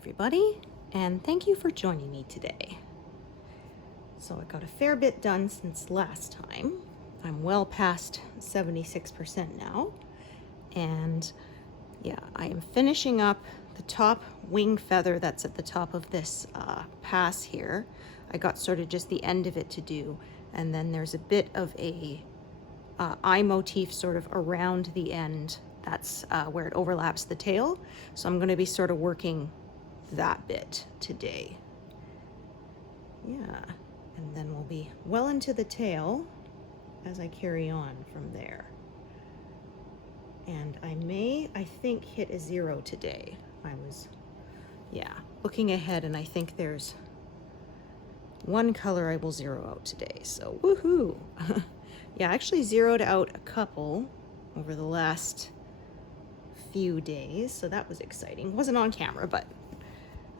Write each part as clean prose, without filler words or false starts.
everybody, and thank you for joining me today. So I got a fair bit done since last time. I'm well past 76% now, and yeah, I am finishing up the top wing feather that's at the top of this pass here. I got sort of just the end of it to do, and then there's a bit of a eye motif sort of around the end. That's where it overlaps the tail. So I'm going to be sort of working that bit today. Yeah, and then we'll be well into the tail as I carry on from there. And I may, I think, hit a 0 today. I was, yeah, looking ahead, and I think there's one color I will 0 out today. So woohoo! Yeah, I actually zeroed out a couple over the last few days, so that was exciting. Wasn't on camera, but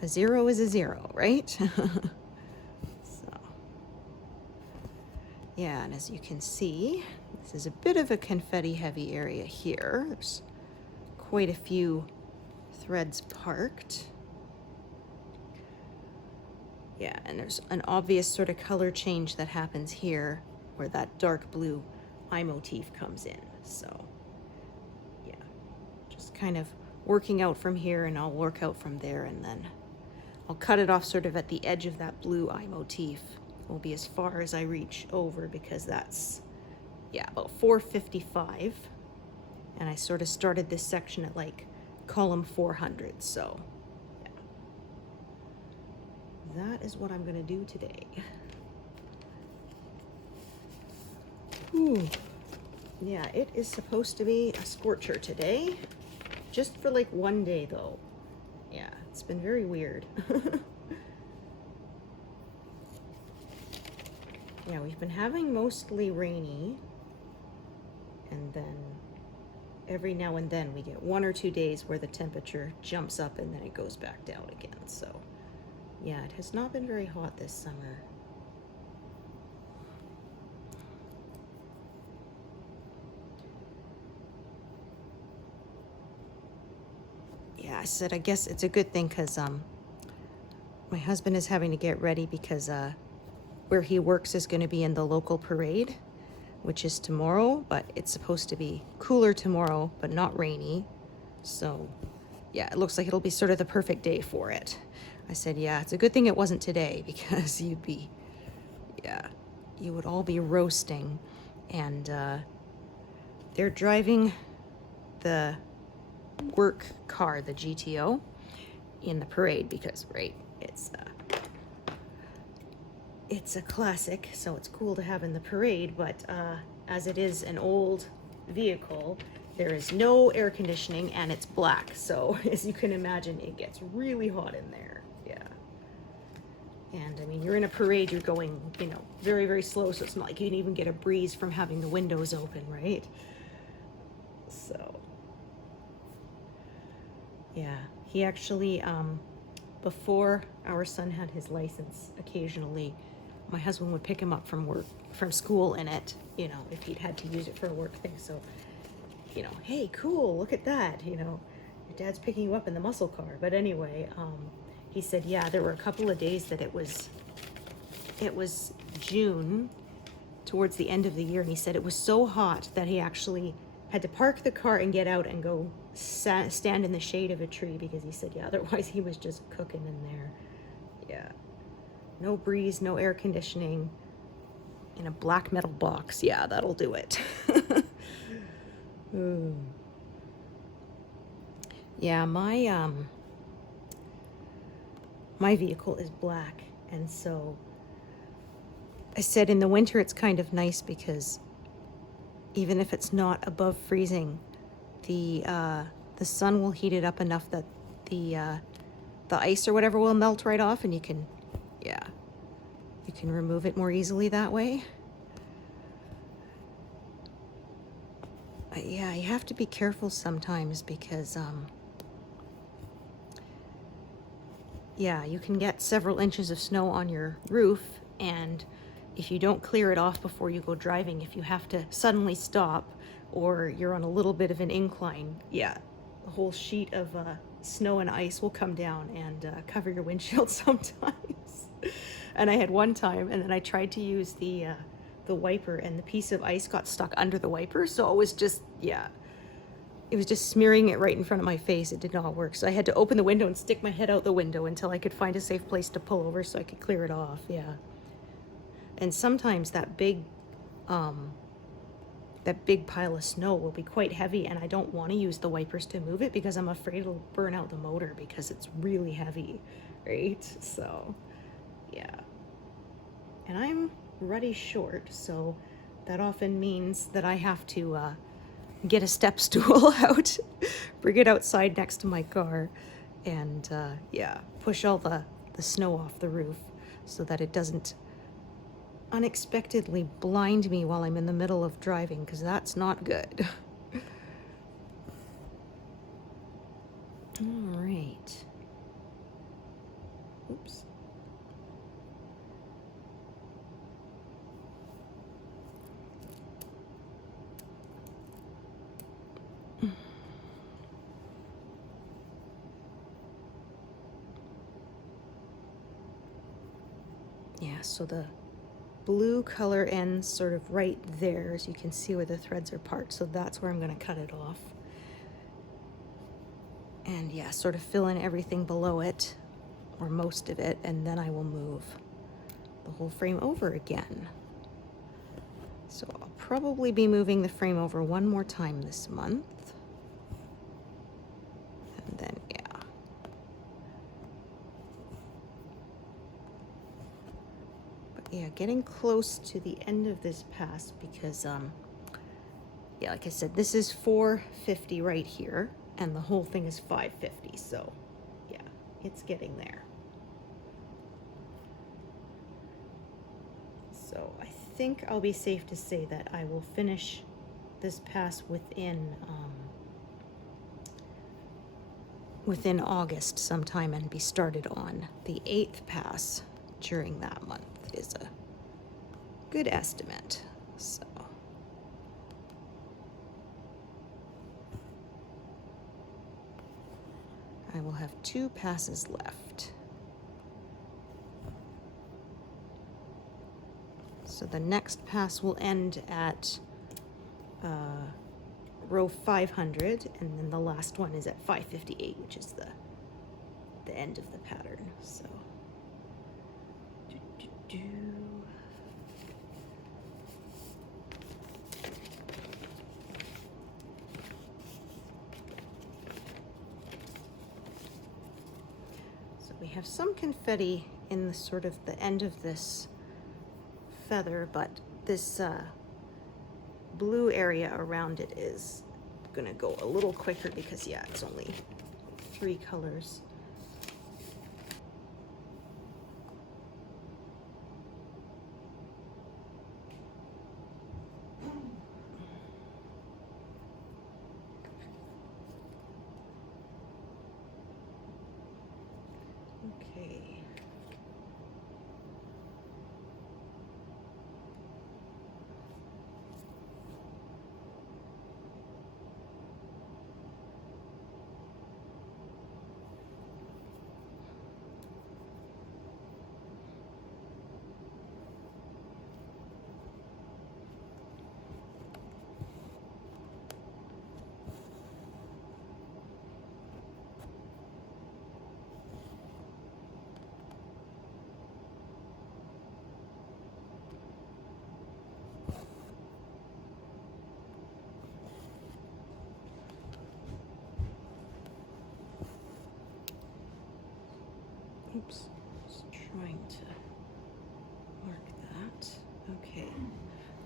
a 0 is a 0, right? So, yeah, and as you can see, this is a bit of a confetti heavy area here. There's quite a few threads parked. Yeah, and there's an obvious sort of color change that happens here where that dark blue eye motif comes in. So, yeah, just kind of working out from here, and I'll work out from there, and then I'll cut it off sort of at the edge of that blue eye motif. Will be as far as I reach over, because that's, yeah, about 455. And I sort of started this section at like column 400, so yeah. That is what I'm gonna do today. Ooh. Yeah, it is supposed to be a scorcher today. Just for like one day though. Yeah, it's been very weird. Yeah, we've been having mostly rainy, and then every now and then we get 1 or 2 days where the temperature jumps up and then it goes back down again. So yeah, it has not been very hot this summer. Yeah, I said I guess it's a good thing, because my husband is having to get ready because where he works is going to be in the local parade, which is tomorrow, but it's supposed to be cooler tomorrow, but not rainy. So yeah, it looks like it'll be sort of the perfect day for it. I said, yeah, it's a good thing it wasn't today, because you'd be, yeah, you would all be roasting. And they're driving the work car, the GTO, in the parade because, right, it's a classic, so it's cool to have in the parade, but as it is an old vehicle, there is no air conditioning, and it's black, so as you can imagine, it gets really hot in there. Yeah. And I mean, you're in a parade, you're going, you know, very, very slow, so it's not like you can even get a breeze from having the windows open, right? So yeah, he actually, before our son had his license, occasionally my husband would pick him up from school in it, you know, if he'd had to use it for a work thing. So, you know, hey, cool, look at that, you know, your dad's picking you up in the muscle car. But anyway, he said, yeah, there were a couple of days that it was June, towards the end of the year, and he said it was so hot that he actually had to park the car and get out and go stand in the shade of a tree, because he said, yeah, otherwise he was just cooking in there. Yeah. No breeze, no air conditioning, in a black metal box. Yeah, that'll do it. Yeah, my vehicle is black, and so I said in the winter it's kind of nice, because even if it's not above freezing, the sun will heat it up enough that the ice or whatever will melt right off, and you can, yeah, you can remove it more easily that way. But yeah, you have to be careful sometimes, because yeah, you can get several inches of snow on your roof, and if you don't clear it off before you go driving, if you have to suddenly stop or you're on a little bit of an incline, yeah, the whole sheet of snow and ice will come down and cover your windshield sometimes. And I had one time, and then I tried to use the wiper, and the piece of ice got stuck under the wiper, so it was just, yeah, it was just smearing it right in front of my face. It did not work, so I had to open the window and stick my head out the window until I could find a safe place to pull over so I could clear it off. Yeah. And sometimes that big pile of snow will be quite heavy, and I don't want to use the wipers to move it because I'm afraid it'll burn out the motor because it's really heavy, right? So yeah. And I'm ruddy short, so that often means that I have to get a step stool out, bring it outside next to my car, and yeah, push all the snow off the roof so that it doesn't unexpectedly blind me while I'm in the middle of driving, because that's not good. All right. Oops. Yeah, so the blue color ends sort of right there, as you can see where the threads are part, so that's where I'm going to cut it off. And yeah, sort of fill in everything below it, or most of it, and then I will move the whole frame over again. So I'll probably be moving the frame over one more time this month. And then, yeah. But yeah, getting close to the end of this pass because, yeah, like I said, this is 450 right here, and the whole thing is 550, so yeah, it's getting there. So I think I'll be safe to say that I will finish this pass within August sometime and be started on the 8th pass during that month is a good estimate. So I will have 2 passes left. So the next pass will end at row 500, and then the last one is at 558, which is the end of the pattern. So So we have some confetti in the sort of the end of this feather, but this blue area around it is gonna go a little quicker because, yeah, it's only 3 colors. Okay. Oops, just trying to mark that. Okay, I'm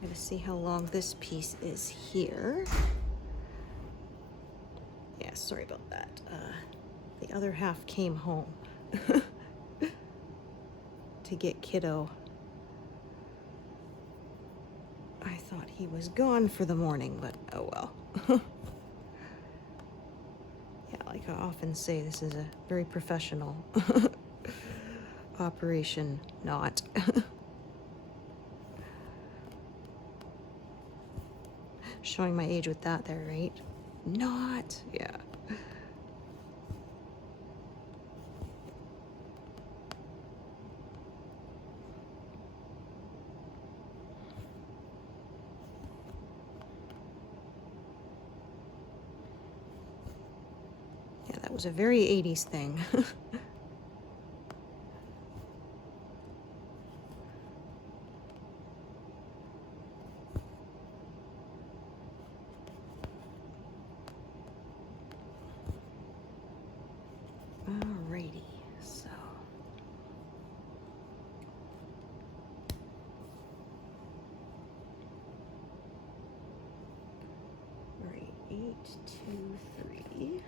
gonna see how long this piece is here. Yeah, sorry about that. The other half came home to get kiddo. I thought he was gone for the morning, but oh well. Yeah, like I often say, this is a very professional operation, not. Showing my age with that there, right? Not, yeah. was a very 80s thing. Alrighty, so. Right, 8, 2, 3.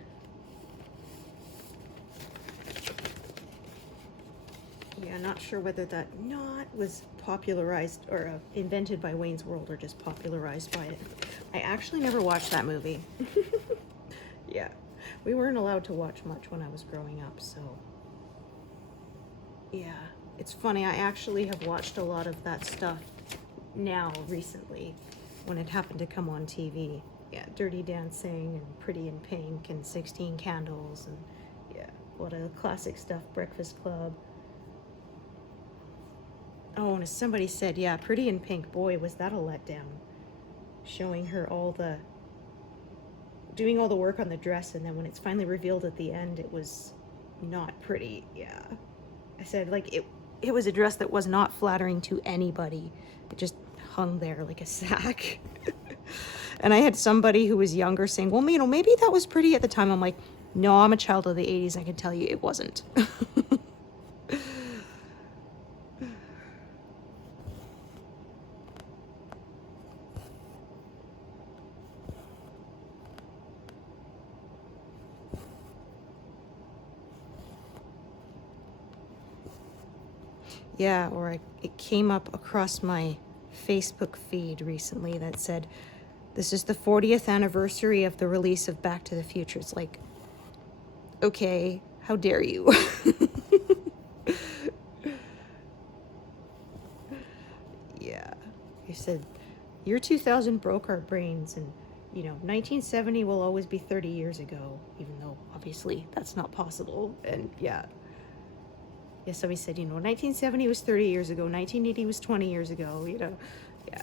Yeah, not sure whether that knot was popularized or invented by Wayne's World or just popularized by it. I actually never watched that movie. Yeah, we weren't allowed to watch much when I was growing up, so. Yeah, it's funny, I actually have watched a lot of that stuff now recently when it happened to come on TV. Yeah, Dirty Dancing and Pretty in Pink and 16 Candles and yeah, a lot of classic stuff, Breakfast Club. Oh, and as somebody said, yeah, Pretty in Pink, boy, was that a letdown. Showing her doing all the work on the dress, and then when it's finally revealed at the end, it was not pretty, yeah. I said, like, it was a dress that was not flattering to anybody. It just hung there like a sack. And I had somebody who was younger saying, well, you know, maybe that was pretty at the time. I'm like, no, I'm a child of the 80s. I can tell you it wasn't. Yeah, or it came up across my Facebook feed recently that said, this is the 40th anniversary of the release of Back to the Future. It's like, okay, how dare you? Yeah, you said, year 2000 broke our brains, and, you know, 1970 will always be 30 years ago, even though obviously that's not possible, and yeah. Yeah, somebody said, you know, 1970 was 30 years ago, 1980 was 20 years ago, you know, yeah.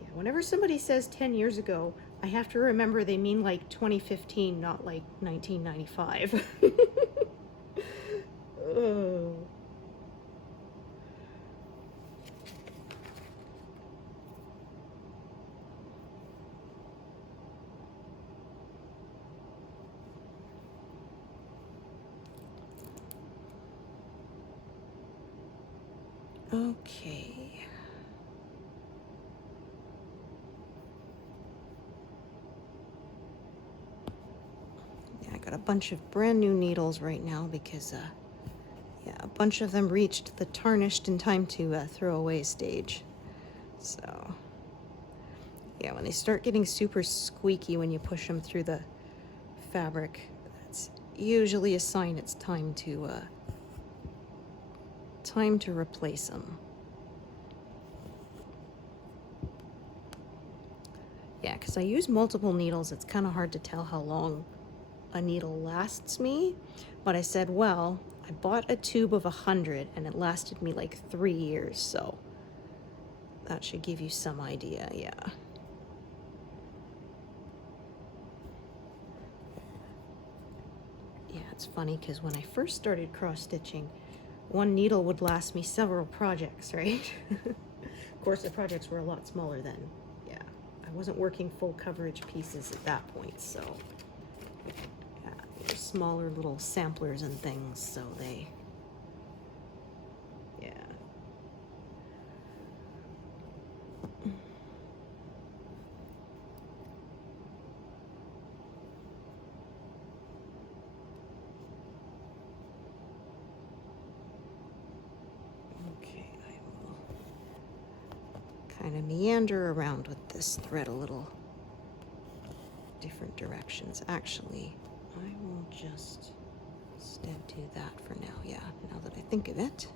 Yeah, whenever somebody says 10 years ago, I have to remember they mean like 2015, not like 1995. Oh. Okay. Yeah, I got a bunch of brand new needles right now because, yeah, a bunch of them reached the tarnished in time to throw away stage. So, yeah, when they start getting super squeaky when you push them through the fabric, that's usually a sign it's time to replace them. Yeah, because I use multiple needles, it's kind of hard to tell how long a needle lasts me. But I said, well, I bought a tube of 100 and it lasted me like 3 years, so that should give you some idea, yeah. Yeah, it's funny because when I first started cross-stitching, one needle would last me several projects, right? Of course, the projects were a lot smaller then. Yeah, I wasn't working full coverage pieces at that point, so yeah, they were smaller little samplers and things, so they, yeah. Okay, I will kind of meander around with this thread a little, different directions. Actually, I will just instead do that for now. Yeah, now that I think of it.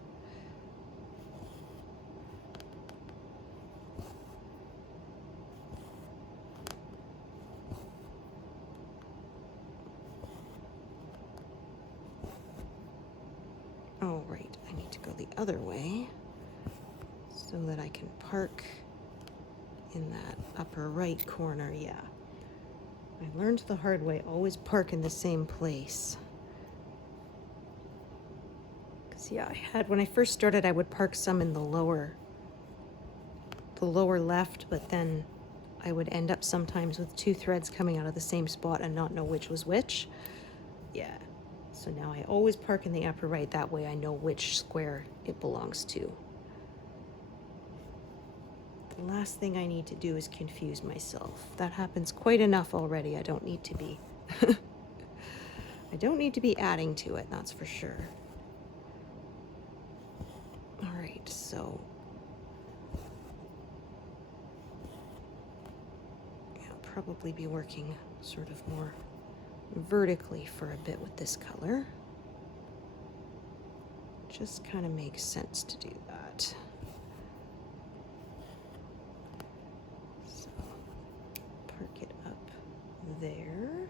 Oh, right, I need to go the other way so that I can park in that upper right corner, yeah. I learned the hard way, always park in the same place. Because yeah, when I first started, I would park some in the lower left, but then I would end up sometimes with two threads coming out of the same spot and not know which was which. Yeah, so now I always park in the upper right, that way I know which square it belongs to. The last thing I need to do is confuse myself. That happens quite enough already. I don't need to be I don't need to be adding to it, that's for sure. All right, so I'll probably be working sort of more vertically for a bit with this color. Just kind of makes sense to do that. So park it up there.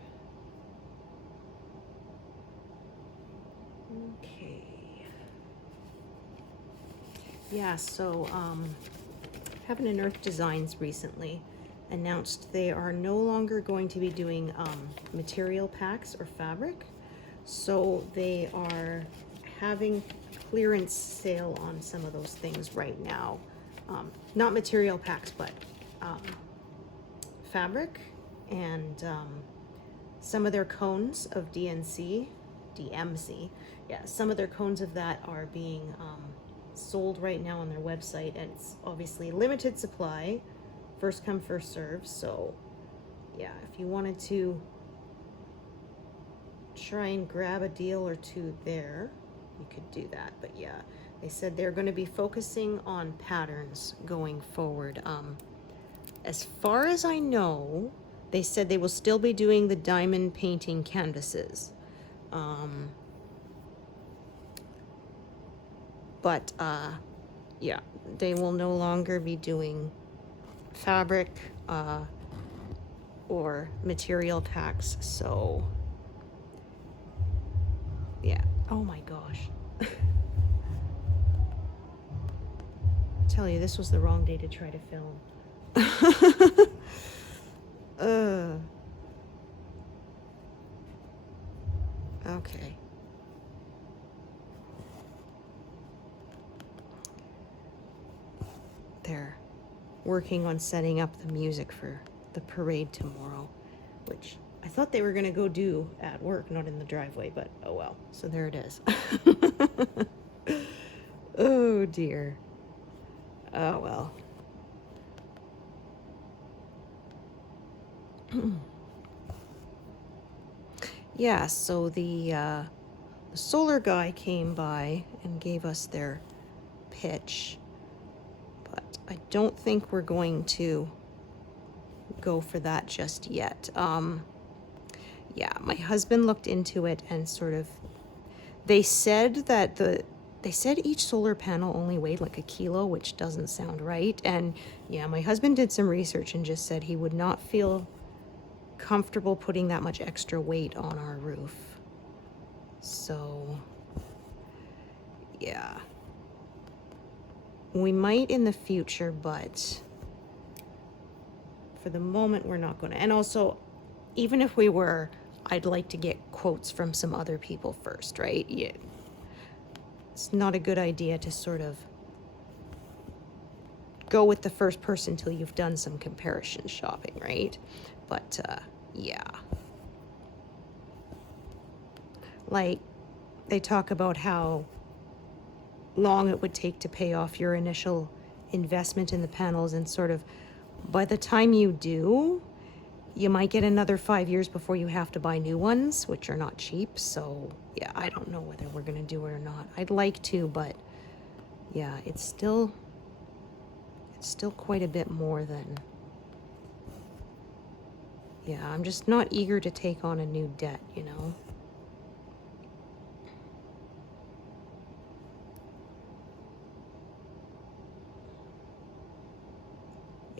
Okay. Yeah, so Heaven and Earth Designs recently announced they are no longer going to be doing material packs or fabric. So they are having clearance sale on some of those things right now. Not material packs, but fabric, and some of their cones of DMC. Yeah, some of their cones of that are being sold right now on their website, and it's obviously limited supply, first come first serve. So yeah, if you wanted to try and grab a deal or two there, you could do that. But yeah, they said they're going to be focusing on patterns going forward. As far as I know, they said they will still be doing the diamond painting canvases. But yeah, they will no longer be doing fabric or material packs. So yeah, oh my gosh. Tell you, this was the wrong day to try to film. Okay. They're working on setting up the music for the parade tomorrow, which I thought they were going to go do at work, not in the driveway, but oh well. So there it is. Oh dear. Oh well. Yeah, so the solar guy came by and gave us their pitch, but I don't think we're going to go for that just yet. Yeah, my husband looked into it and sort of, they said each solar panel only weighed like 1 kilo, which doesn't sound right. And yeah, my husband did some research and just said he would not feel comfortable putting that much extra weight on our roof. So yeah, we might in the future, but for the moment we're not going to. And also, even if we were, I'd like to get quotes from some other people first, right? Yeah. It's not a good idea to sort of go with the first person till you've done some comparison shopping, right? But yeah. Like, they talk about how long it would take to pay off your initial investment in the panels, and sort of by the time you do, you might get another 5 years before you have to buy new ones, which are not cheap. So yeah, I don't know whether we're gonna do it or not. I'd like to, but yeah, it's still quite a bit more than, yeah, I'm just not eager to take on a new debt, you know?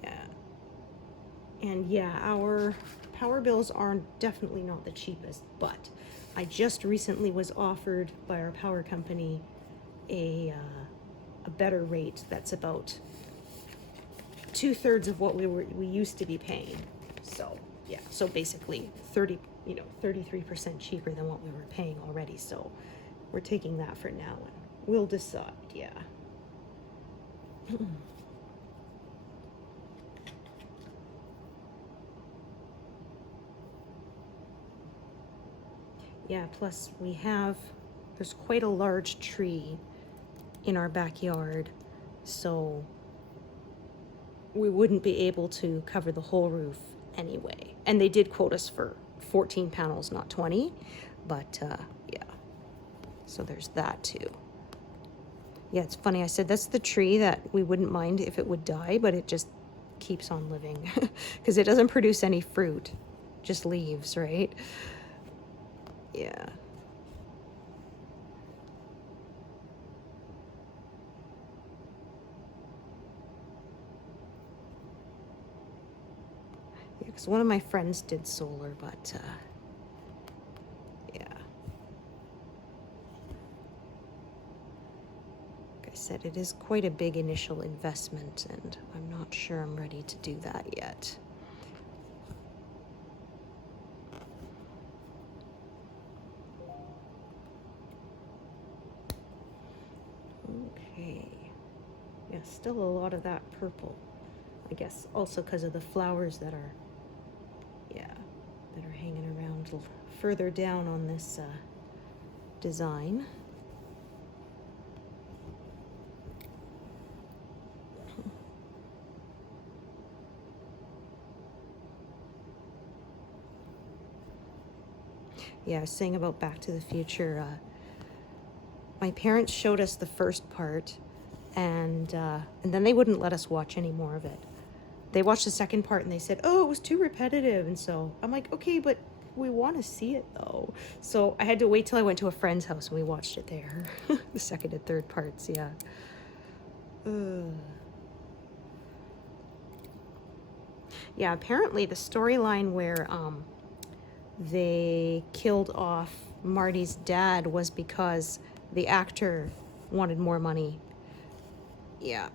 Yeah. And yeah, our power bills are definitely not the cheapest, but I just recently was offered by our power company a better rate that's about 2/3 of what we used to be paying. So yeah, so basically 33% cheaper than what we were paying already. So we're taking that for now, and we'll decide. Yeah. Yeah, plus there's quite a large tree in our backyard, so we wouldn't be able to cover the whole roof anyway. And they did quote us for 14 panels, not 20, but yeah, so there's that too. Yeah, it's funny, I said that's the tree that we wouldn't mind if it would die, but it just keeps on living because it doesn't produce any fruit, just leaves, right? Yeah. Yeah, because one of my friends did solar, but yeah. Like I said, it is quite a big initial investment, and I'm not sure I'm ready to do that yet. Okay. Yeah, still a lot of that purple. I guess also because of the flowers that are, yeah, that are hanging around further down on this design. Yeah, I was saying about Back to the Future. My parents showed us the first part, and then they wouldn't let us watch any more of it. They watched the second part and they said, "Oh, it was too repetitive." And so I'm like, "Okay, but we want to see it though." So I had to wait till I went to a friend's house and we watched it there. The second and third parts, yeah. Yeah, apparently the storyline where they killed off Marty's dad was because the actor wanted more money. Yeah.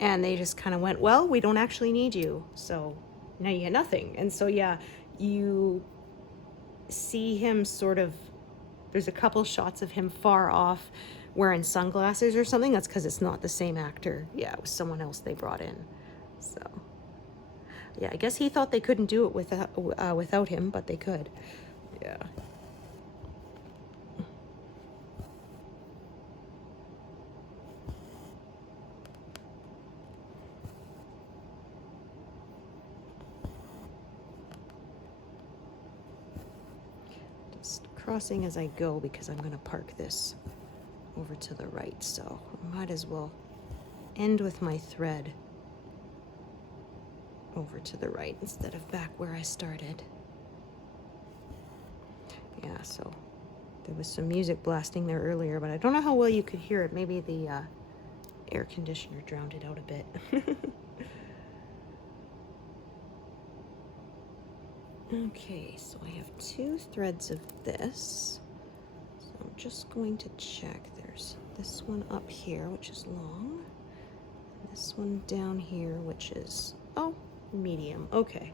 And they just kind of went, well, we don't actually need you, so now you get nothing. And so, yeah, you see him sort of, there's a couple shots of him far off wearing sunglasses or something. That's because it's not the same actor. Yeah, it was someone else they brought in. So, yeah, I guess he thought they couldn't do it without him, but they could. Yeah. Just crossing as I go because I'm going to park this over to the right, so I might as well end with my thread over to the right instead of back where I started. Yeah, so there was some music blasting there earlier, but I don't know how well you could hear it. Maybe the air conditioner drowned it out a bit. Okay, so I have 2 threads of this. So I'm just going to check. There's this one up here, which is long. And this one down here, which is, oh, medium. Okay.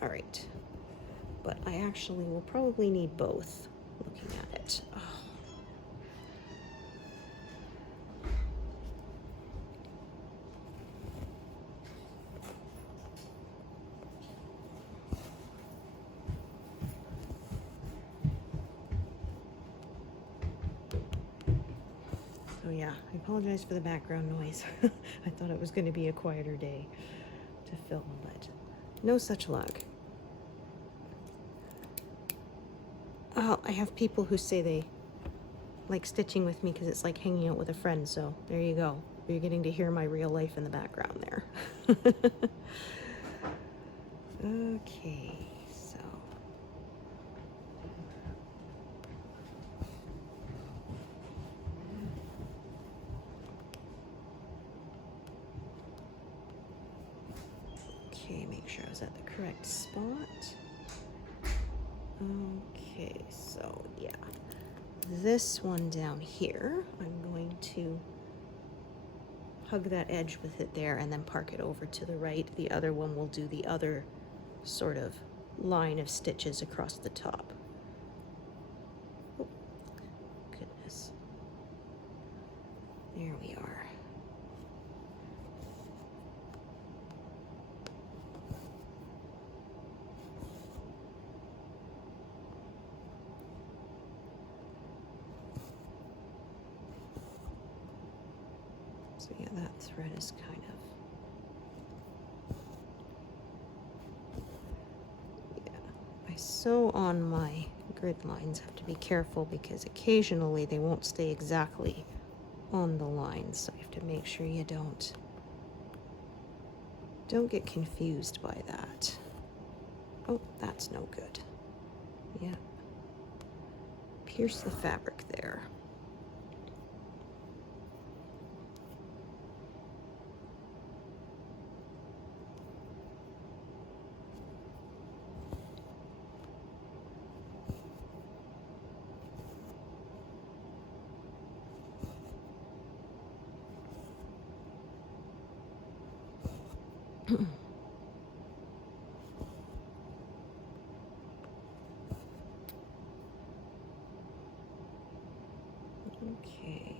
All right. But I actually will probably need both looking at it. Oh. So yeah, I apologize for the background noise. I thought it was going to be a quieter day to film, but no such luck. I have people who say they like stitching with me because it's like hanging out with a friend, so there you go. You're getting to hear my real life in the background there. Okay, so. Okay, make sure I was at the correct spot. Okay, so yeah. This one down here, I'm going to hug that edge with it there and then park it over to the right. The other one will do the other sort of line of stitches across the top. Oh, goodness. There we are. So yeah, that thread is kind of, yeah, I sew on my grid lines, have to be careful because occasionally they won't stay exactly on the lines, so you have to make sure you don't get confused by that. Oh, that's no good. Yeah. Pierce the fabric there. Okay.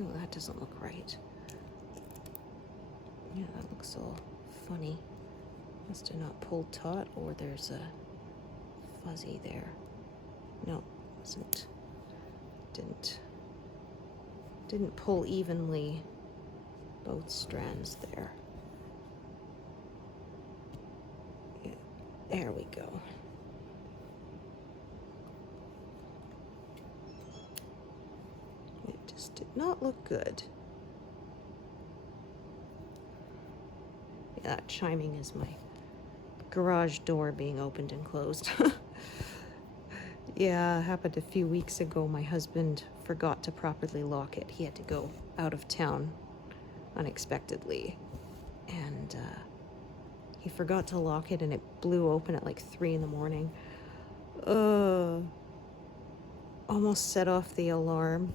Oh, that doesn't look right. Yeah, that looks all funny. Must have not pulled taut, or there's a fuzzy there. No, wasn't. Didn't pull evenly both strands there. Yeah, there we go. It just did not look good. Yeah, that chiming is my garage door being opened and closed. Yeah, it happened a few weeks ago. My husband forgot to properly lock it. He had to go out of town unexpectedly, and he forgot to lock it, and it blew open at like 3 in the morning. Almost set off the alarm.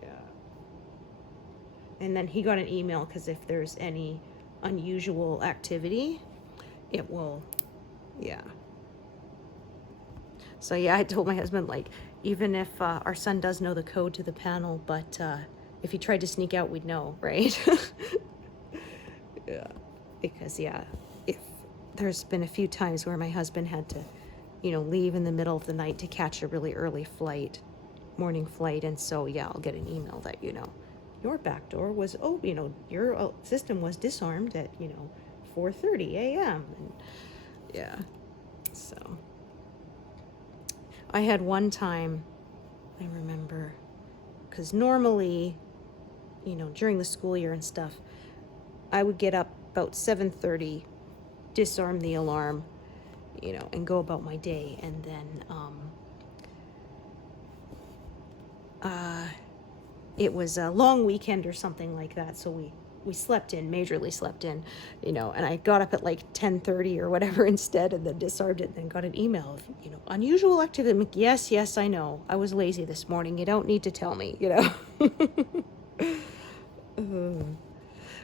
Yeah. And then he got an email because if there's any unusual activity, it will, yeah. So yeah, I told my husband, like, even if our son does know the code to the panel, but if he tried to sneak out, we'd know, right? Yeah. Because yeah, if there's been a few times where my husband had to, leave in the middle of the night to catch a really early flight, morning flight, and so yeah, I'll get an email that, your back door was, your system was disarmed at, 4:30 a.m. And yeah, so I had one time, I remember, because normally, during the school year and stuff, I would get up about 7:30, disarm the alarm, and go about my day. And then it was a long weekend or something like that, so we slept in, majorly slept in, and I got up at like 10:30 or whatever instead, and then disarmed it, and then got an email of, unusual activity. I'm like, yes, I know. I was lazy this morning. You don't need to tell me,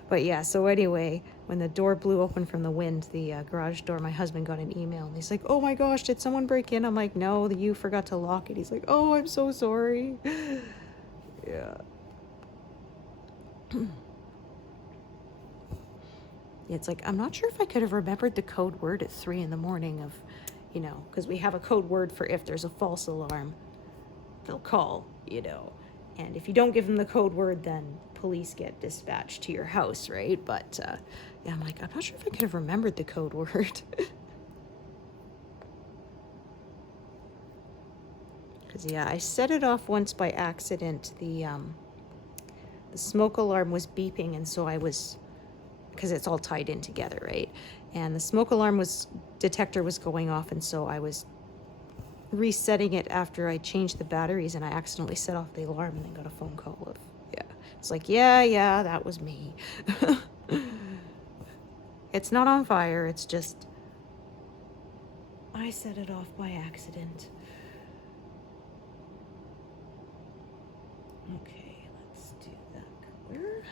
But yeah, so anyway, when the door blew open from the wind, the garage door, my husband got an email, and he's like, oh my gosh, did someone break in? I'm like, no, you forgot to lock it. He's like, oh, I'm so sorry. Yeah. It's like, I'm not sure if I could have remembered the code word at 3 in the morning of, because we have a code word for if there's a false alarm, they'll call, and if you don't give them the code word, then police get dispatched to your house, right? But yeah, I'm like, I'm not sure if I could have remembered the code word. Because yeah, I set it off once by accident. The smoke alarm was beeping, and so I was, because it's all tied in together, right? And the smoke alarm detector was going off, and so I was resetting it after I changed the batteries, and I accidentally set off the alarm and then got a phone call of, yeah. It's like, yeah, that was me. It's not on fire, it's just I set it off by accident. Okay, let's do that color.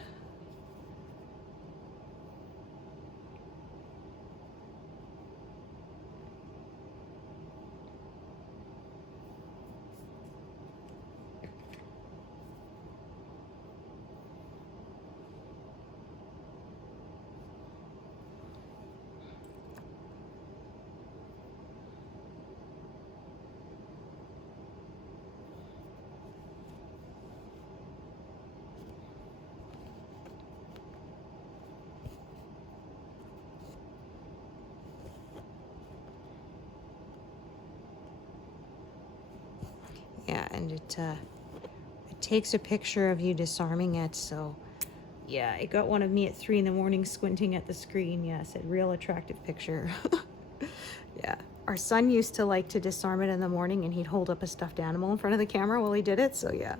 Yeah, and it takes a picture of you disarming it, so yeah, it got one of me at 3 in the morning squinting at the screen. Yeah, it said real attractive picture. Yeah, our son used to like to disarm it in the morning, and he'd hold up a stuffed animal in front of the camera while he did it, so yeah.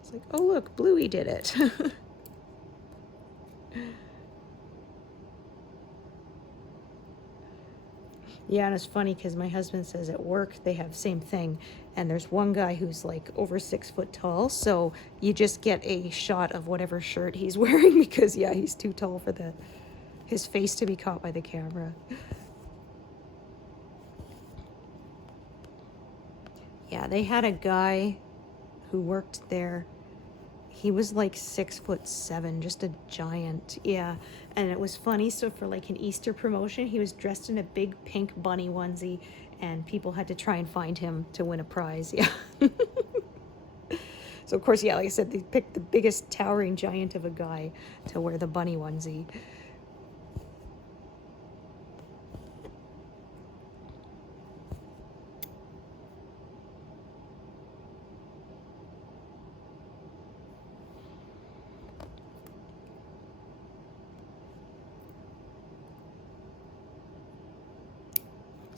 It's like, oh look, Bluey did it. Yeah, and it's funny because my husband says at work they have same thing, and there's one guy who's like over 6 foot tall, so you just get a shot of whatever shirt he's wearing because yeah, he's too tall for his face to be caught by the camera. Yeah, they had a guy who worked there. He was like 6'7", just a giant. Yeah, and it was funny. So for like an Easter promotion, he was dressed in a big pink bunny onesie, and people had to try and find him to win a prize. Yeah. So of course, yeah, like I said, they picked the biggest towering giant of a guy to wear the bunny onesie.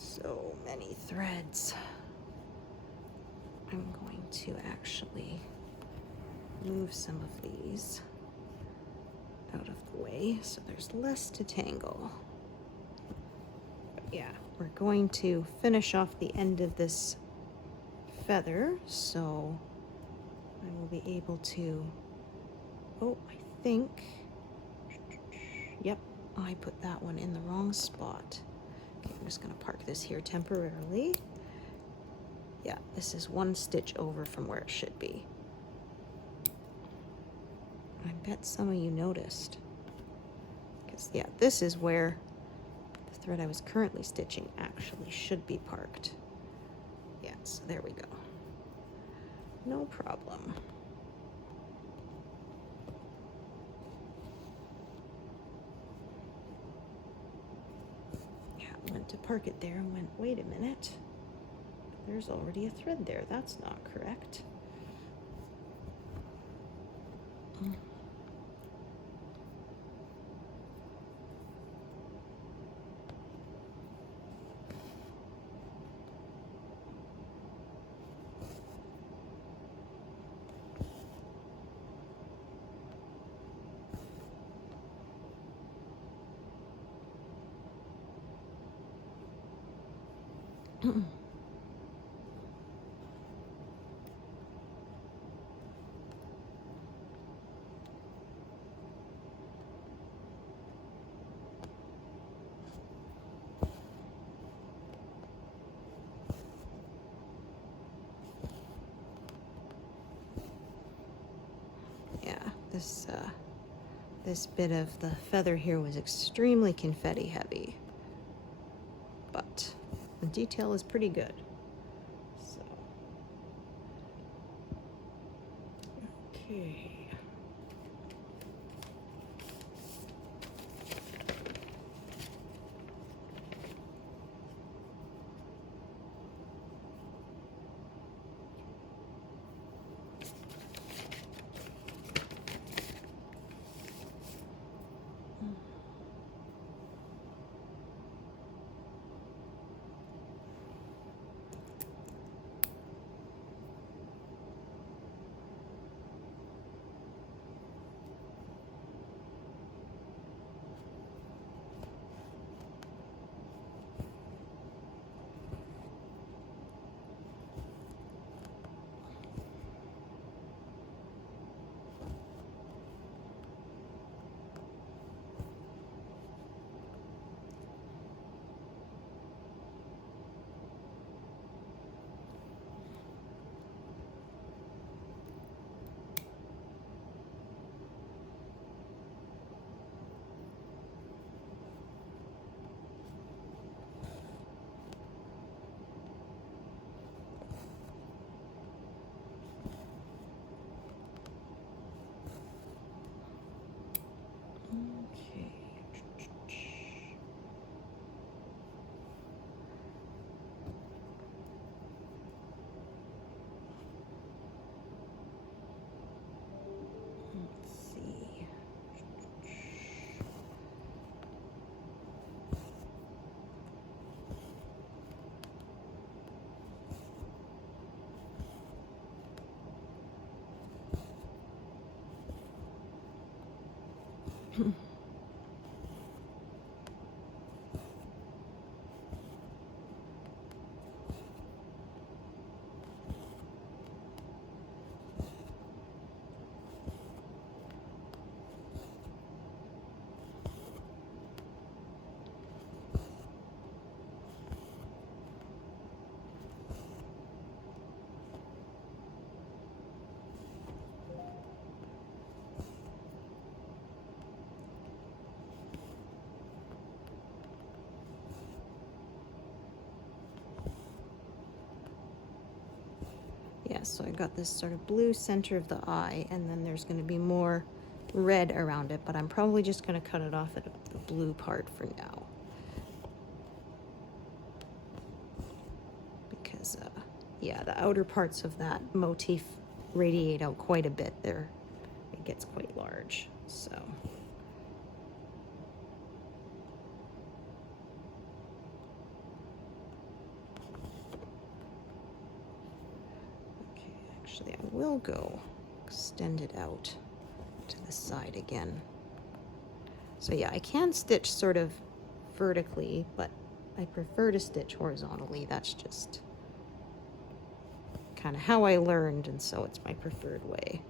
So many threads. I'm going to actually move some of these out of the way so there's less to tangle. But yeah, we're going to finish off the end of this feather, so I will be able to, oh, I think, yep, I put that one in the wrong spot. Okay, I'm just going to park this here temporarily. Yeah, this is 1 stitch over from where it should be. I bet some of you noticed. Because, yeah, this is where the thread I was currently stitching actually should be parked. Yeah, so there we go. No problem. Yeah, I went to park it there and went, wait a minute. There's already a thread there. That's not correct. Yeah, this bit of the feather here was extremely confetti heavy, but the detail is pretty good. So, okay. Yeah, so I got this sort of blue center of the eye, and then there's going to be more red around it, but I'm probably just going to cut it off at the blue part for now. Because, yeah, the outer parts of that motif radiate out quite a bit there. It gets quite large, so. Okay, actually I will go extend it out to the side again. So yeah, I can stitch sort of vertically, but I prefer to stitch horizontally. That's just kind of how I learned, and so it's my preferred way.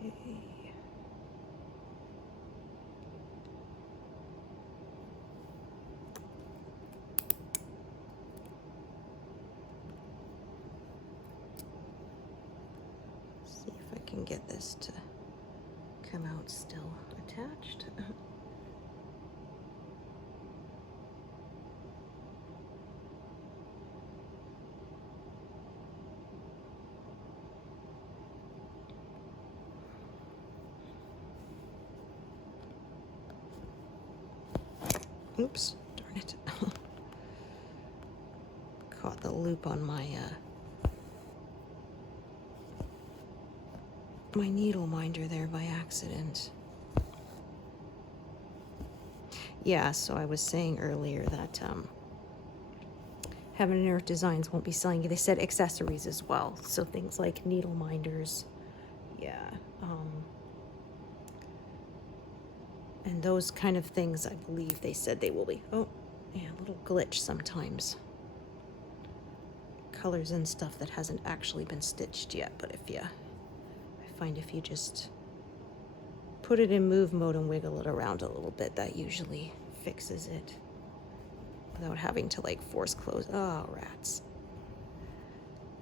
Okay. See if I can get this to come out still attached. Oops, darn it. Caught the loop on my my needle minder there by accident. Yeah, so I was saying earlier that Heaven and Earth Designs won't be selling, they said accessories as well, so things like needle minders, yeah, and those kind of things, I believe they said they will be. Oh, yeah, a little glitch sometimes. colors and stuff that hasn't actually been stitched yet, but I find if you just put it in move mode and wiggle it around a little bit, that usually fixes it without having to like force close. Oh, rats.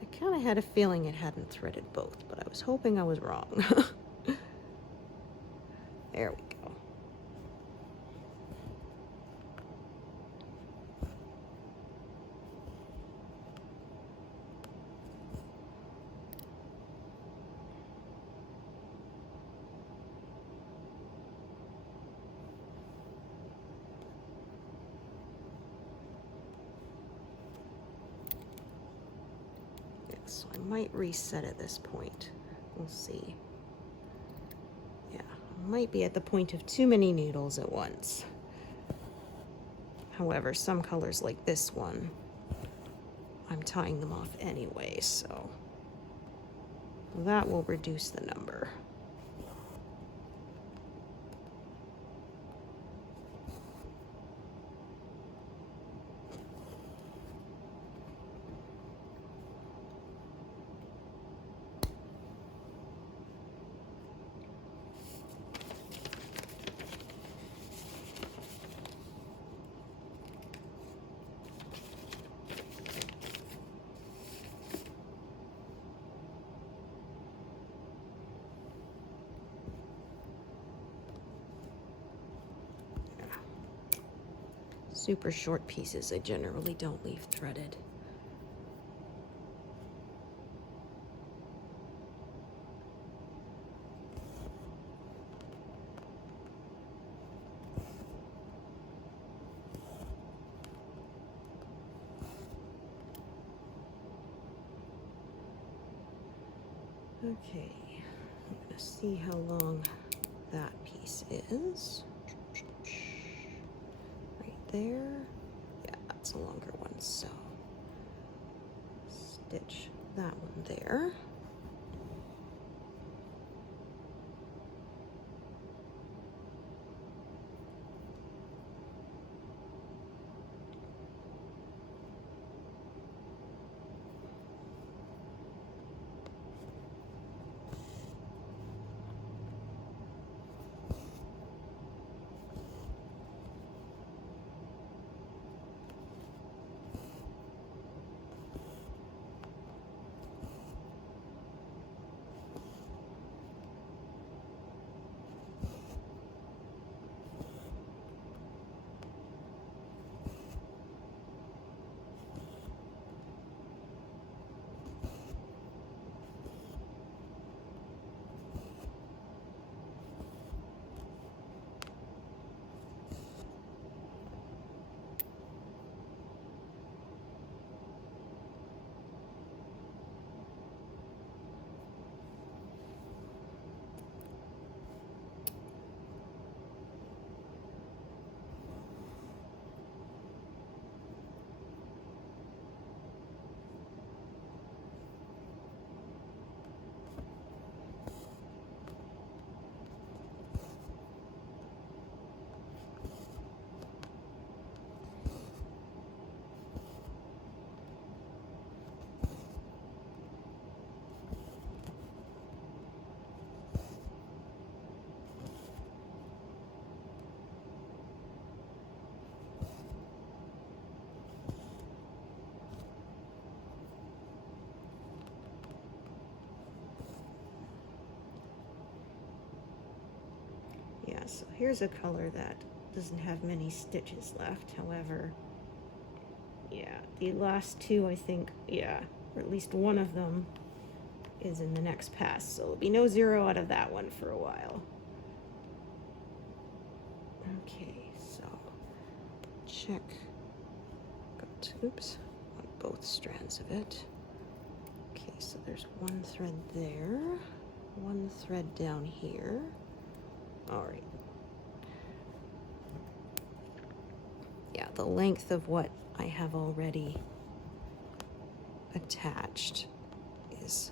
I kind of had a feeling it hadn't threaded both, but I was hoping I was wrong. There we go. So I might reset at this point. We'll see. Yeah, I might be at the point of too many needles at once. However, some colors like this one, I'm tying them off anyway, so that will reduce the number. Super short pieces I generally don't leave threaded. Okay, I'm gonna see how long that piece is. There. Yeah, that's a longer one, so stitch that one there. Yeah, so here's a color that doesn't have many stitches left. However, yeah, the last two, I think, yeah, or at least one of them is in the next pass, so there'll be no zero out of that one for a while. Okay, so check, got, oops, on both strands of it. Okay, so there's one thread there, one thread down here. All right. Yeah, the length of what I have already attached is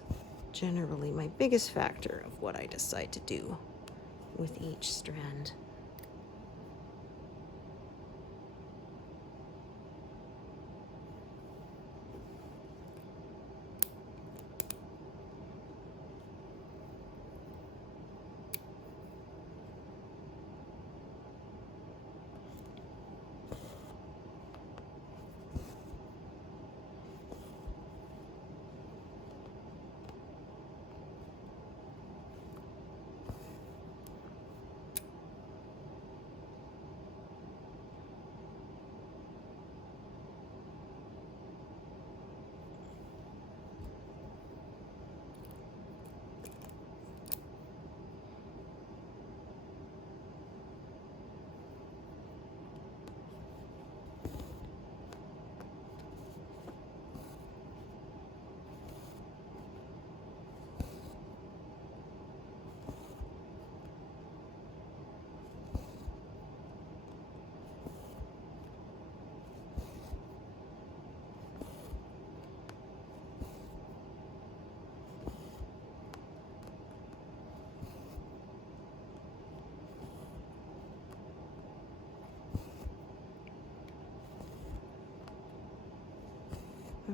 generally my biggest factor of what I decide to do with each strand.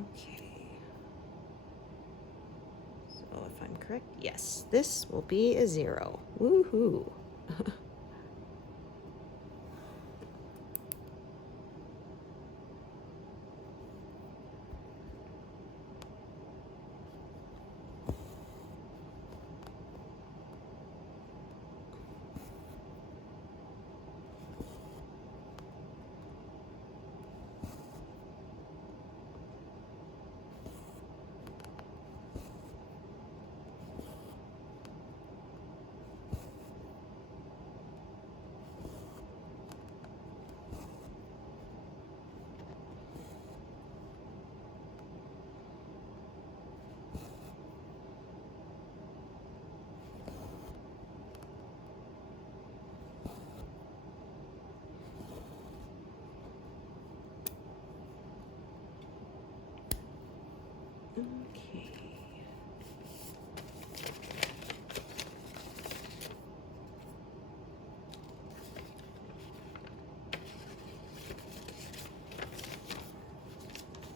Okay. So if I'm correct, yes, this will be a 0. Woohoo! Okay.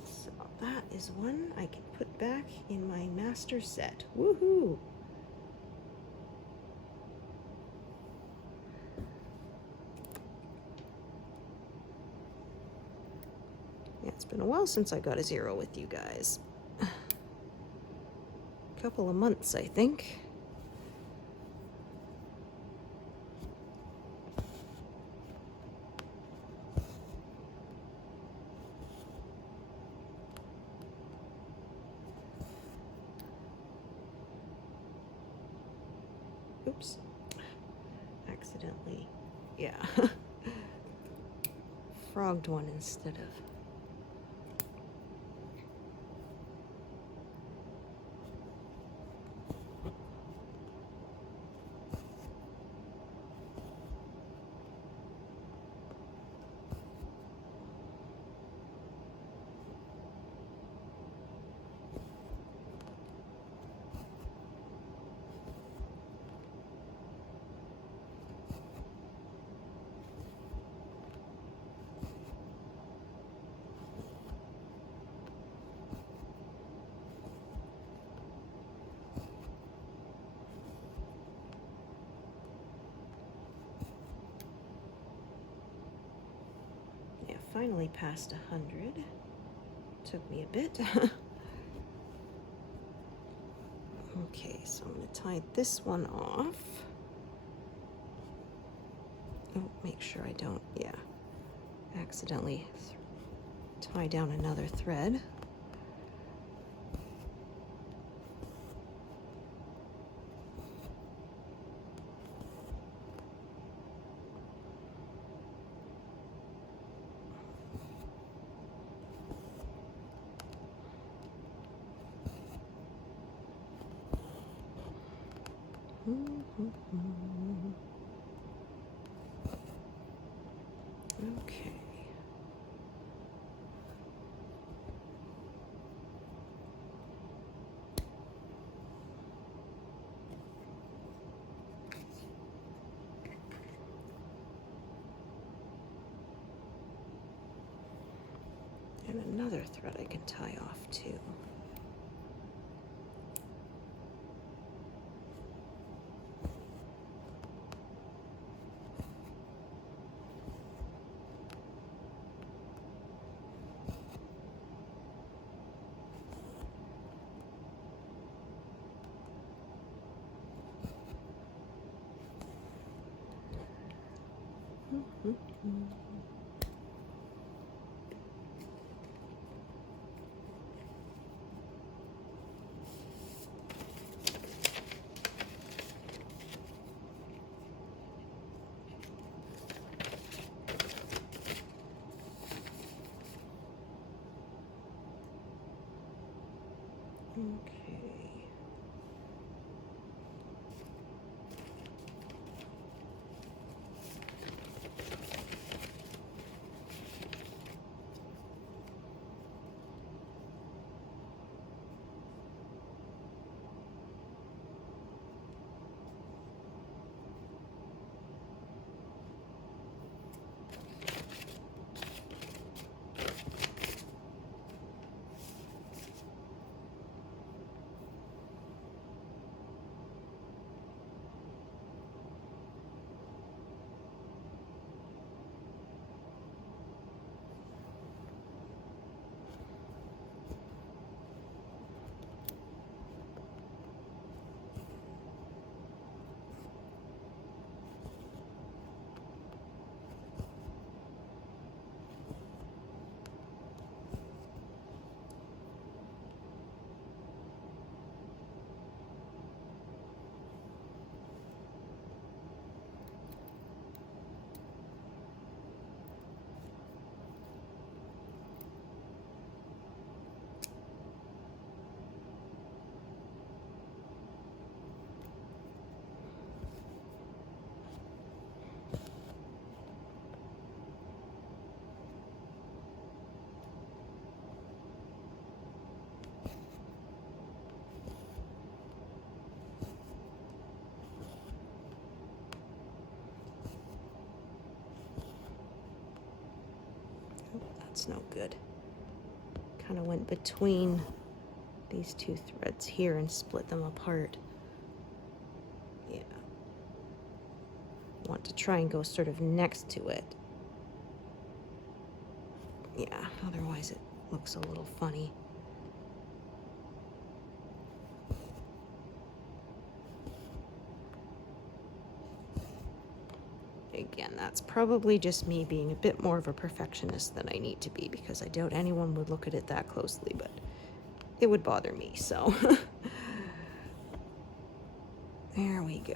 So that is one I can put back in my master set. Woohoo! Yeah, it's been a while since I got a 0 with you guys. A couple of months, I think. Oops. Accidentally. Yeah. Frogged one instead of. Yeah, finally passed 100. Took me a bit. Okay, so I'm going to tie this one off. Oh, make sure I don't, yeah, accidentally tie down another thread. Okay. And another thread I can tie off too. that's no good. Kind of went between these two threads here and split them apart. Yeah. Want to try and go sort of next to it. Yeah, otherwise it looks a little funny. Again, that's probably just me being a bit more of a perfectionist than I need to be, because I doubt anyone would look at it that closely, but it would bother me, so. There we go.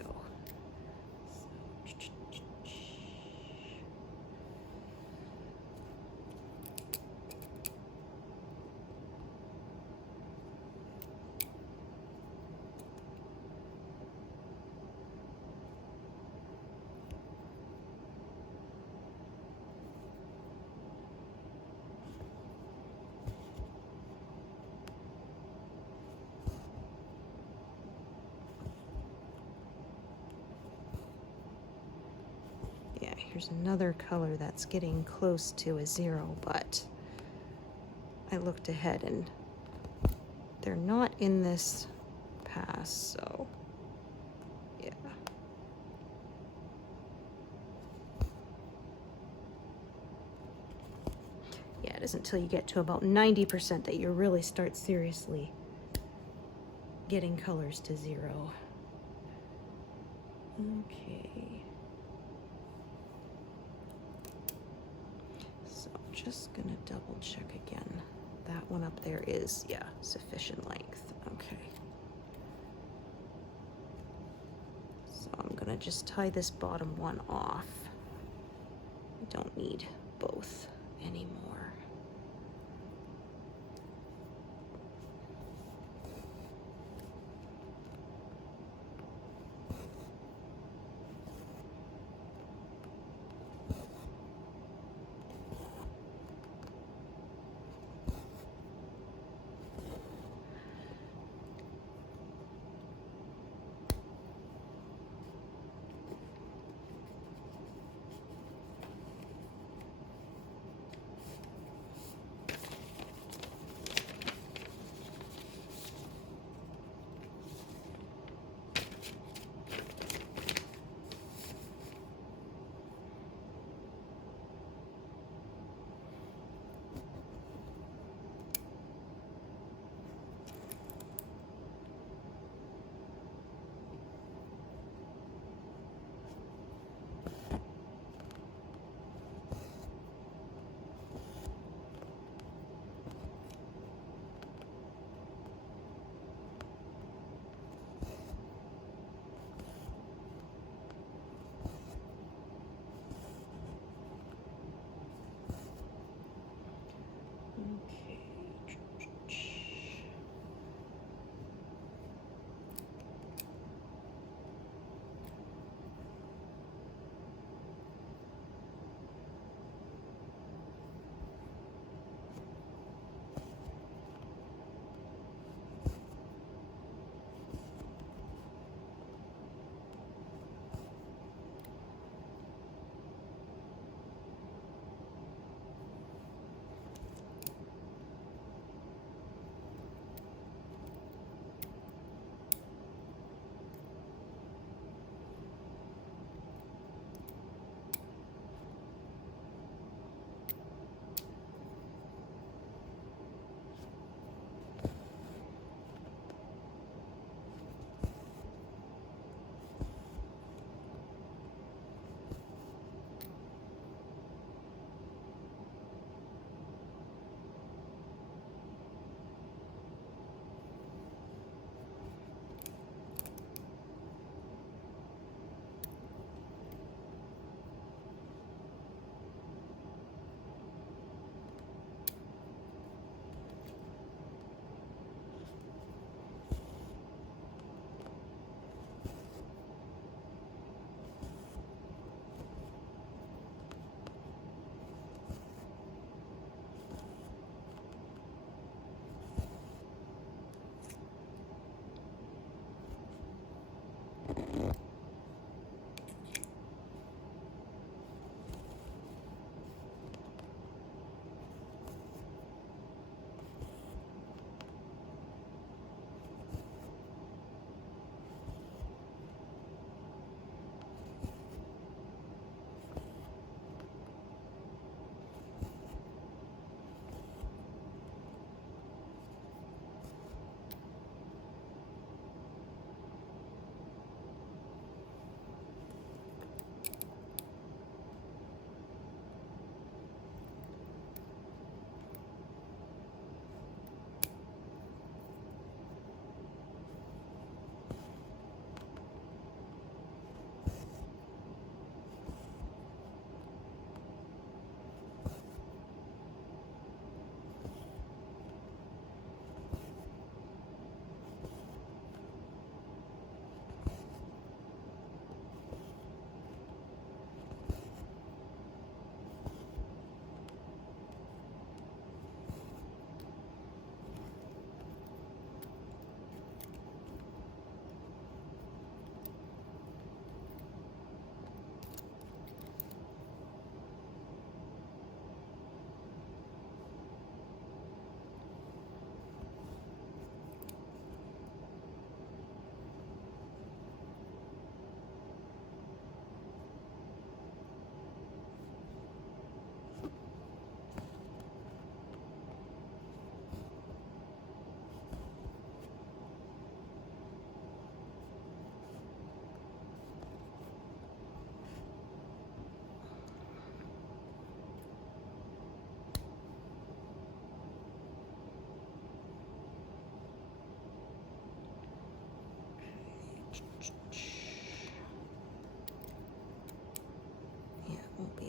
Yeah, here's another color that's getting close to a 0, but I looked ahead and they're not in this pass, so yeah. Yeah, it isn't until you get to about 90% that you really start seriously getting colors to 0. Okay. So I'm just gonna double check again. That one up there is, yeah, sufficient length. Okay. So I'm gonna just tie this bottom one off. I don't need both anymore.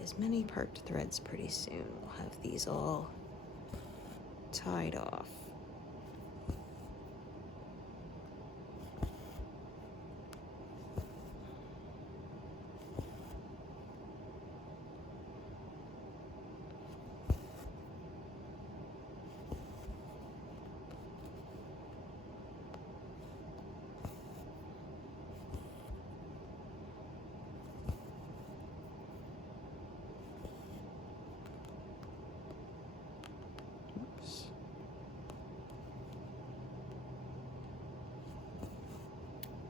as many parked threads pretty soon. We'll have these all tied off.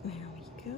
There we go.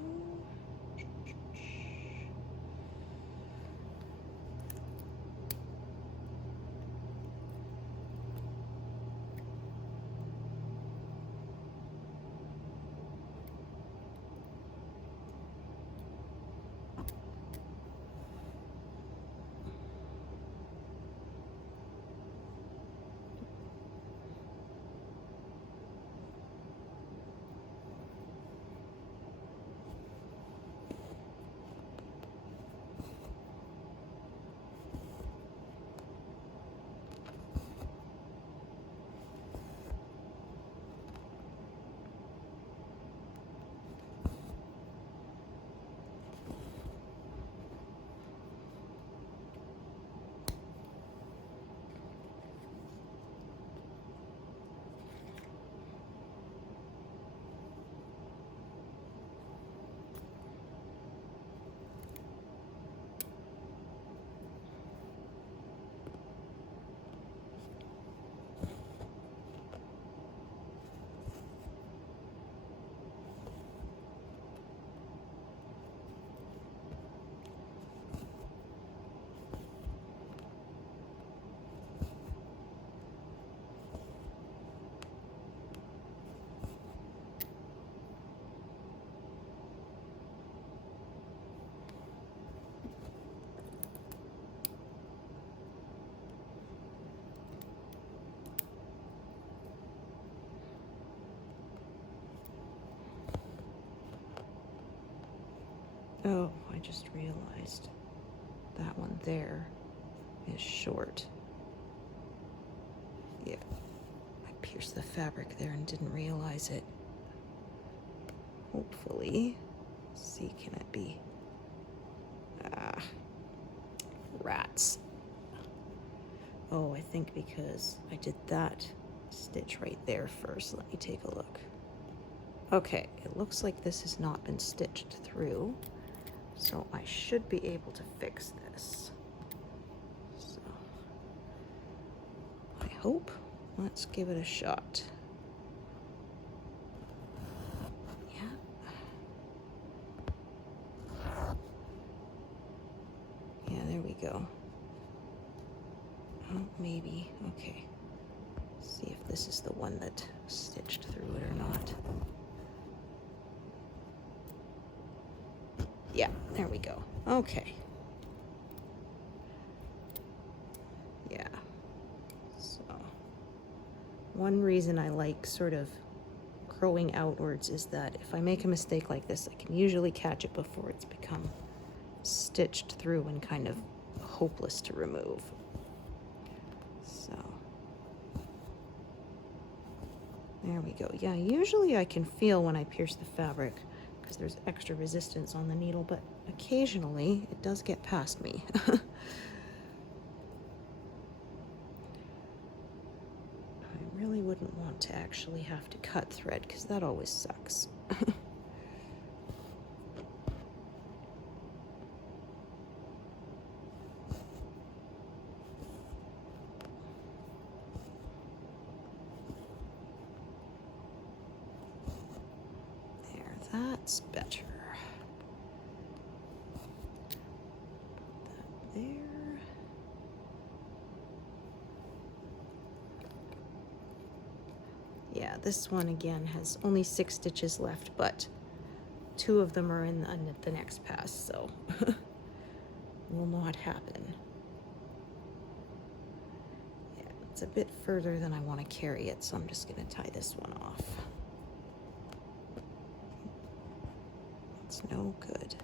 Oh, I just realized that one there is short. Yeah, I pierced the fabric there and didn't realize it. Hopefully, see, can it be? Ah, rats. Oh, I think because I did that stitch right there first. Let me take a look. Okay, it looks like this has not been stitched through. So I should be able to fix this. So I hope. Let's give it a shot. Yeah. Yeah, there we go. Oh, maybe. Okay. See if this is the one that stitched through it or not. Yeah, there we go. Okay. Yeah. So, one reason I like sort of growing outwards is that if I make a mistake like this, I can usually catch it before it's become stitched through and kind of hopeless to remove. So, there we go. Yeah, usually I can feel when I pierce the fabric because there's extra resistance on the needle, but occasionally it does get past me. I really wouldn't want to actually have to cut thread because that always sucks. There, that's better. Put that there. Yeah, this one again has only 6 stitches left, but 2 of them are in the next pass, so will not happen. Yeah, it's a bit further than I want to carry it, so I'm just going to tie this one off. It's no good.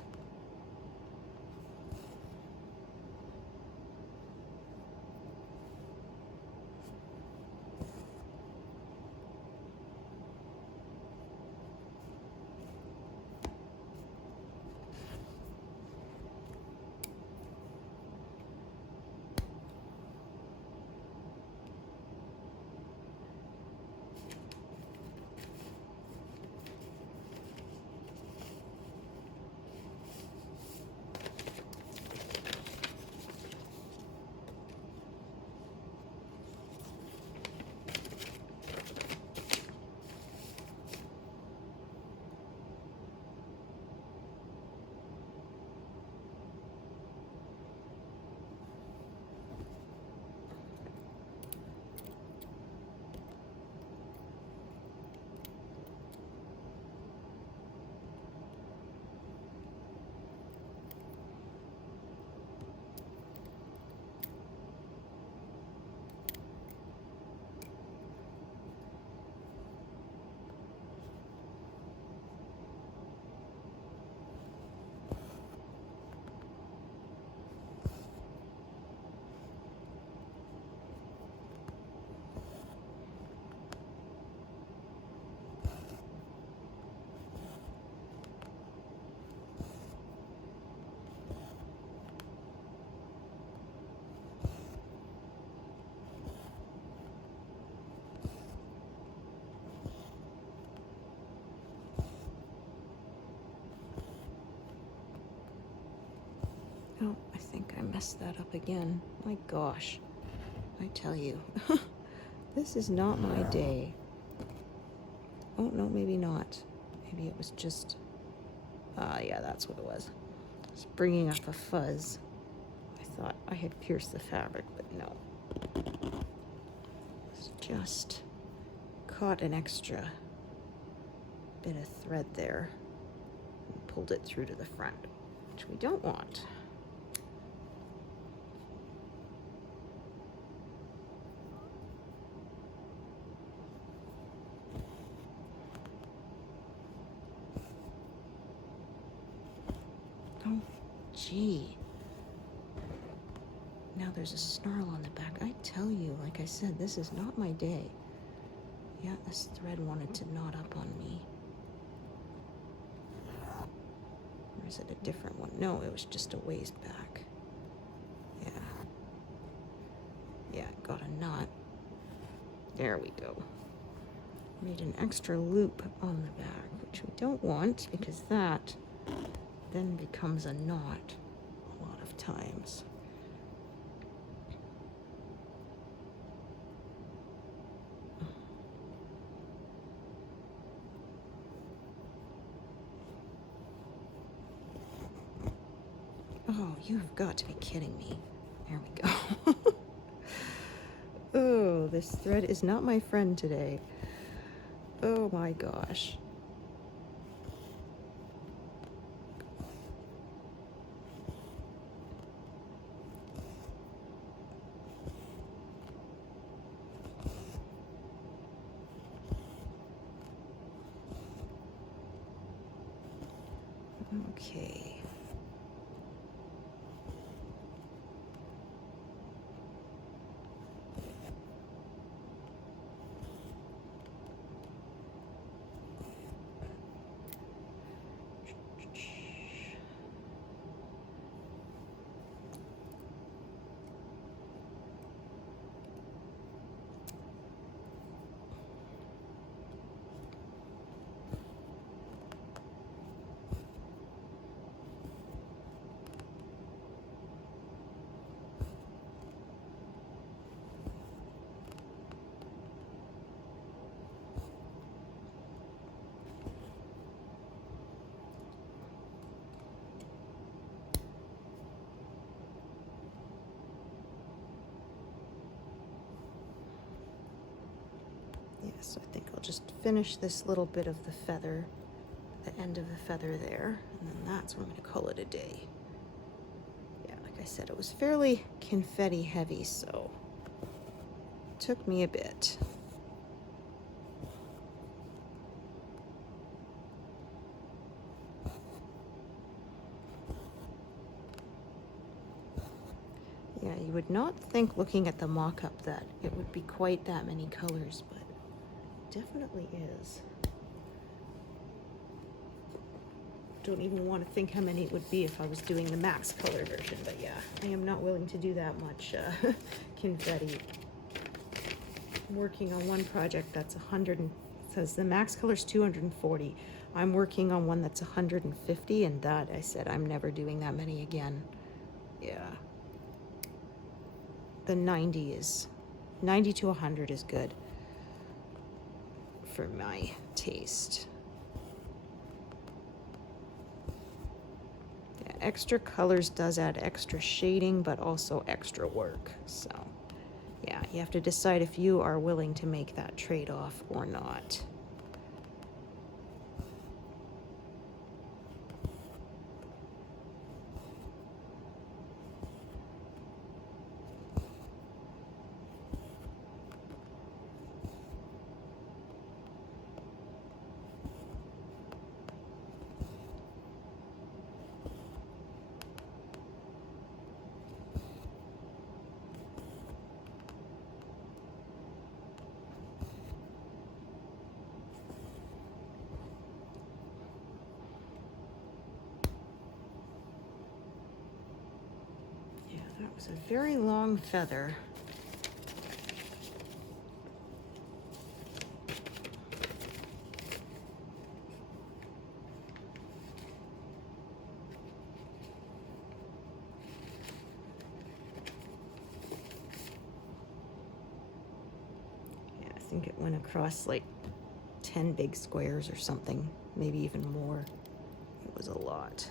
messed that up again. My gosh. I tell you. This is not my day. Oh, no, maybe not. Maybe it was just... yeah, that's what it was. It's bringing up a fuzz. I thought I had pierced the fabric, but no. It's just caught an extra bit of thread there and pulled it through to the front, which we don't want. Oh, gee. Now there's a snarl on the back. I tell you, like I said, this is not my day. Yeah, this thread wanted to knot up on me. Or is it a different one? No, it was just a ways back. Yeah. Yeah, got a knot. There we go. Made an extra loop on the back, which we don't want because that then becomes a knot a lot of times. Oh, you've got to be kidding me. There we go. Oh, this thread is not my friend today. Oh my gosh. Okay. Yes, I think I'll just finish this little bit of the feather, the end of the feather there, and then that's when I'm going to call it a day. Yeah, like I said, it was fairly confetti heavy, so it took me a bit. Yeah, you would not think looking at the mock-up that it would be quite that many colors, but it definitely is. Don't even want to think how many it would be if I was doing the max color version, but yeah, I am not willing to do that much confetti. I'm working on one project that's 100 and it says the max color is 240. I'm working on one that's 150, and that I said I'm never doing that many again. Yeah. The 90 to 100 is good for my taste. Yeah, extra colors does add extra shading, but also extra work. So yeah, you have to decide if you are willing to make that trade-off or not. That was a very long feather. think it went across like 10 big squares or something, maybe even more. It was a lot.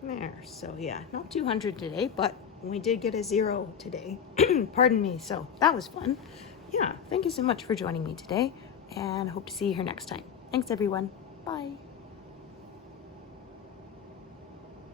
There, so yeah, not 200 today, but we did get a 0 today. Pardon me, so that was fun. Yeah, thank you so much for joining me today, and hope to see you here next time. Thanks, everyone. Bye.